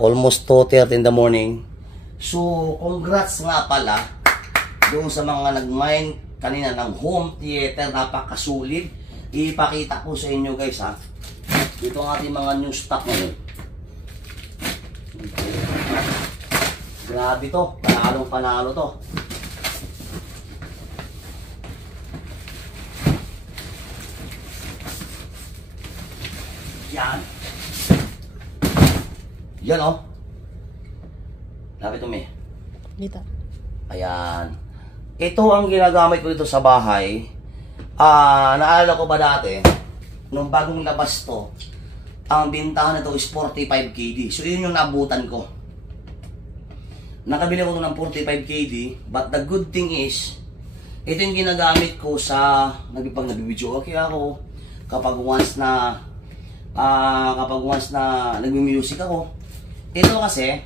Almost 2:30 in the morning. So, congrats nga pala doon sa mga nag-mine kanina ng home theater. Napakasulit. Ipakita ko sa inyo guys ha. Ito ang ating mga new stock ngayon. Grabe to. Panalong-panalo to. Yan. Yan oh. Lapit umi. Dito. Ayan. Ito ang ginagamit ko dito sa bahay. Naalala ko ba dati, nung bagong labas to, ang bintahan nito is 45 KD. So yun yung naabutan ko. Nakabili ko ito ng 45 KD, but the good thing is, ito yung ginagamit ko sa nag-video okay ako, kapag once na nagmi-music ako. Ito kasi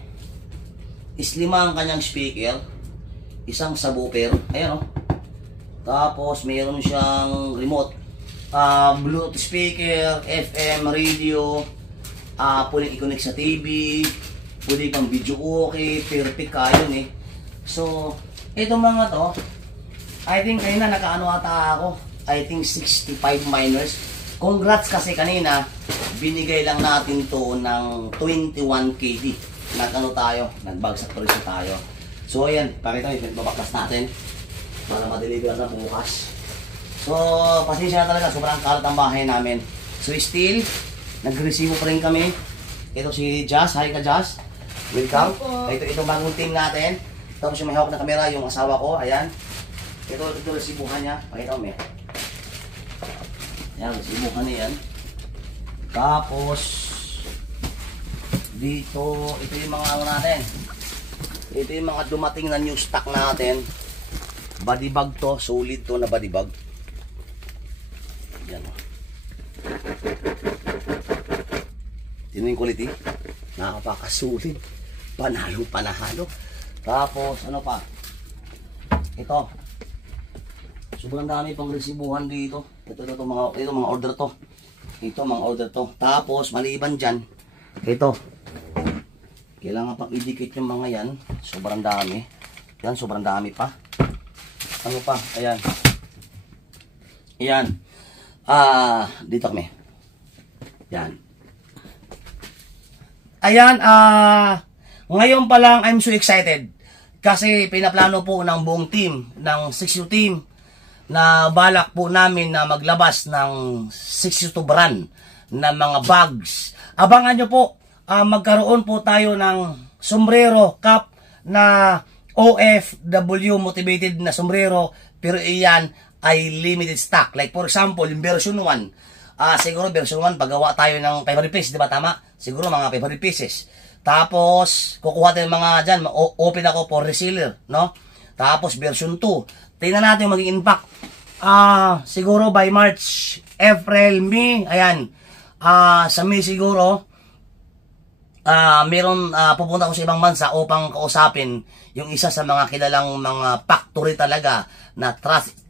is 5 ang kanyang speaker, isang subwoofer, ayan o. Tapos mayroon siyang remote, Bluetooth speaker, FM, radio, pwedeng i-connect sa TV, pwede pang video okay, perfect kayo eh. So, itong mga to, I think kanina nakaano ata ako, I think 65 miners. Congrats kasi kanina, binigay lang natin to ng 21 KD. Nag-ano tayo, nagbagsak presyo tayo. So ayan, pakita nyo, babaklas natin para ma-deliver na bukas. So, pasensya na talaga, sobrang kalat ang bahay namin. So still, nag-resibo pa rin kami. Ito si Jazz, hi ka Jazz. Welcome. Ito bagong team natin. Tapos yung may hawak na camera, yung asawa ko, ayan. Ito resibuhan niya, pakita mo eh. Ayan, resibuhan niya yan. Tapos, dito, ito yung mga ano natin. Ito yung mga dumating na new stock natin. Body bag to, solid to na body bag. Yan o. Tingnan yung quality. Nakapakasulit. Panalo. Tapos, ano pa? Ito. Sobrang dami pang resibuhan dito. Ito mga order to. Ito mga order to. Tapos, maliban dyan, ito. Kailangan pang i-dikit yung mga yan. Sobrang dami. Yan, sobrang dami pa. Ano pa? Ayan. Ayan. Dito kami. Yan. Ayan, ngayon pa lang I'm so excited. Kasi pinaplano po ng buong team, ng 6U team, na balak po namin na maglabas ng 6U brand na mga bags. Abangan nyo po, magkaroon po tayo ng sombrero cap na OFW motivated na sombrero, pero iyan ay limited stock. Like for example, yung version 1, siguro version 1 paggawa tayo ng 500 pieces, di ba tama? Siguro mga 500 pieces. Tapos kukuha tayo mga dyan, open ako for reseller, no? Tapos version 2, tingnan natin yung maging impact. Siguro by March, April, May, ayan. Sa May siguro, meron pupunta ko sa ibang bansa upang kausapin yung isa sa mga kilalang mga factory talaga na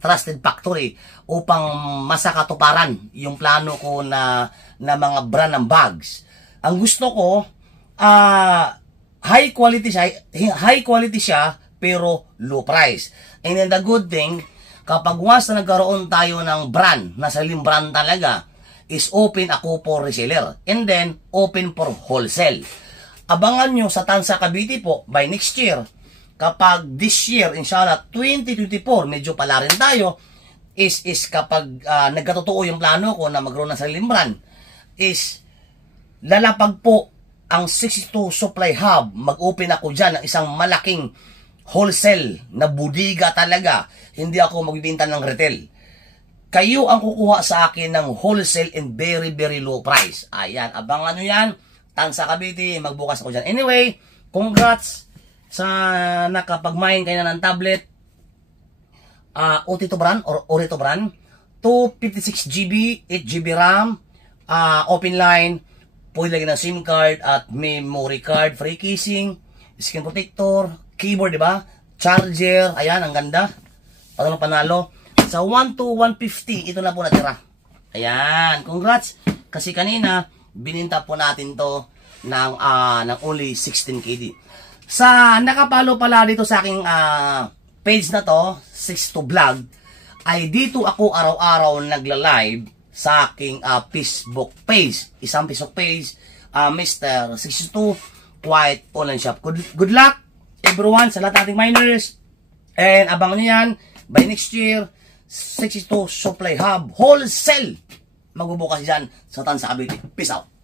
trusted factory upang masakatuparan yung plano ko na mga brand ng bags. Ang gusto ko, high quality siya pero low price. And then the good thing, kapag once na nagkaroon tayo ng brand, na sariling brand talaga, is open ako for reseller and then open for wholesale. Abangan nyo sa Tansa Cavite po by next year. Kapag this year, inshallah 2024, medyo pala rin tayo, is kapag nagkatotoo yung plano ko na magkaroon ng sariling brand, is lalapag po ang 62 supply hub. Mag-open ako dyan ng isang malaking wholesale na budiga talaga. Hindi ako magbibenta ng retail. Kayo ang kukuha sa akin ng wholesale and very very low price. Ayan, abangan nyo yan. Tansa Cavite, magbukas ako dyan. Anyway, congrats sa nakapag-mine kayo ng tablet. Otito brand or Orito brand. 256GB, 8GB RAM, open line, pwede lagyan ng SIM card at memory card, free casing, screen protector, keyboard, di ba? Charger, ayan, ang ganda. Panalo. Sa 1 to 150, ito na po natira. Ayan, congrats. Kasi kanina, bininta po natin to ng only 16 KD. Sa nakapalo pala dito sa aking page na to, 62 Vlog, ay dito ako araw-araw nagla-live sa aking Facebook page. Isang Facebook page, Mr. 62 Quiet Online Shop. Good luck everyone sa lahat nating miners. And abangan nyo yan, by next year, 62 Supply Hub Wholesale magbubukas dyan sa Tansa Cavite. Peace out.